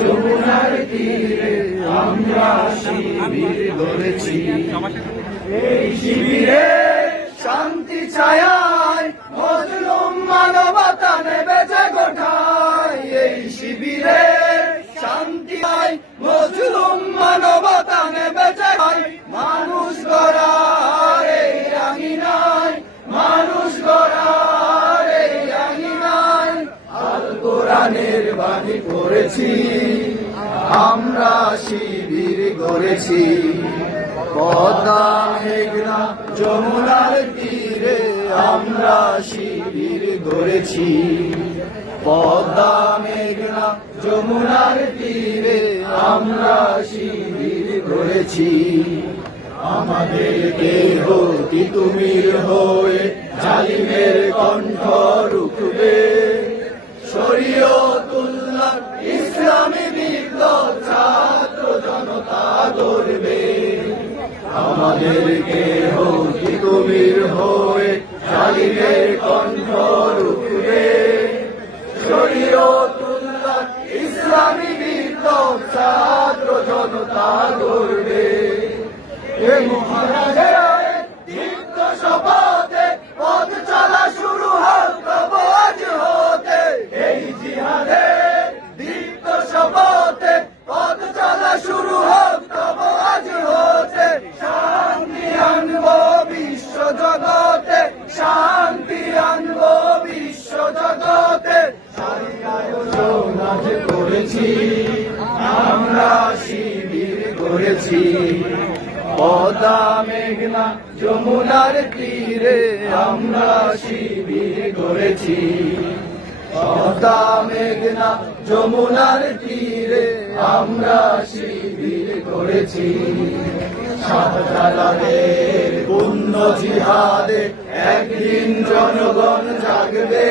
যমুনার তীরে আমরা শিবির ধরেছি এই শিবিরে শান্তি ছায়ায় মজলুম মানবতা নেবে যে গোঠায়। এই শিবিরে শান্তি কোরআনের বাণী পড়েছি আমরা শিবির পদ্মা, মেঘনা, যমুনার তীরে আমরা শিবির গড়েছি পদ্মা, মেঘনা, যমুনার তীরে আমরা শিবির গড়েছি আমাদের দেহ তিতুমির হয়ে জালিমের কণ্ঠ রুখবে? শরীয়তুল্লাহ আমাদেরকে আজ করেছি আমরা শিবির করেছি। পদা মেঘনা যমুনার তীরে আমরা শিবির গড়েছি পদা মেঘনা যমুনার তীরে আমরা শিবির গড়েছি শাহজালালের পুণ্য জিহাদে একদিন জনগণ জাগবে।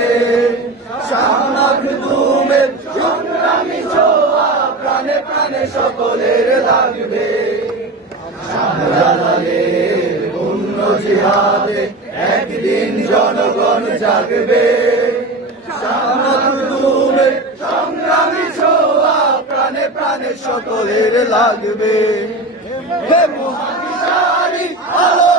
শাহনাগ তুমের ছোয়া প্রাণে প্রাণে সকলের লাগবে। শাহজালালের পুণ্য জিহাদে একদিন জনগণ জাগবে শাহনাতুমের সংগ্রামী ছোয়া প্রাণে প্রাণে সকলের লাগবে হে আলোয়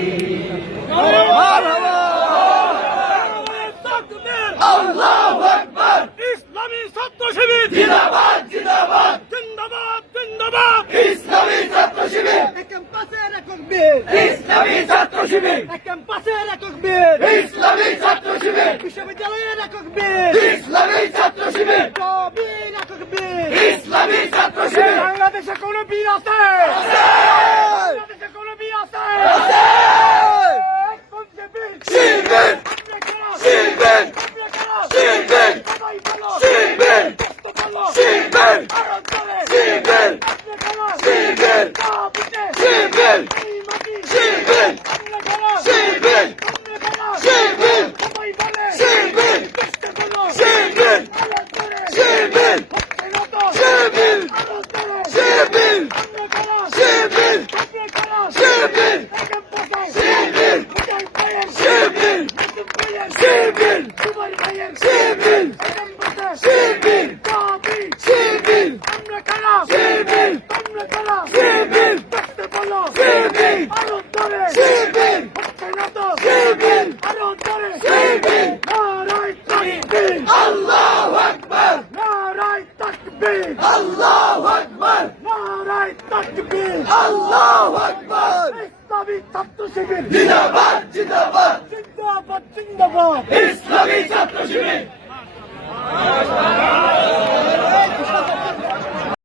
শিবির ক্যাম্পাসের একক বীর ইসলামী ছাত্র শিবির বিশ্ববিদ্যালয়ের একক বীর ইসলামী ছাত্র শিবির বীর একক বীর ইসলামী ছাত্র শিবির বাংলাদেশে কোন বীর আছে বাংলাদেশে কোন বীর আছে কোন যে বীর? শিবির আপনি কারা? শিবির আপনি কারা? শিবির Sivir! Sivir! Sivir! Sivir! Sivir! Sivir! Sivir! Sivir! Sivir! Sivir! Sivir! Sivir! Sivir! Sivir! Sivir! ইসলামী ছাত্র শিবির জিন্দাবাদ জিন্দাবাদ। জিন্দাবাদ জিন্দাবাদ। ইসলামী ছাত্র শিবির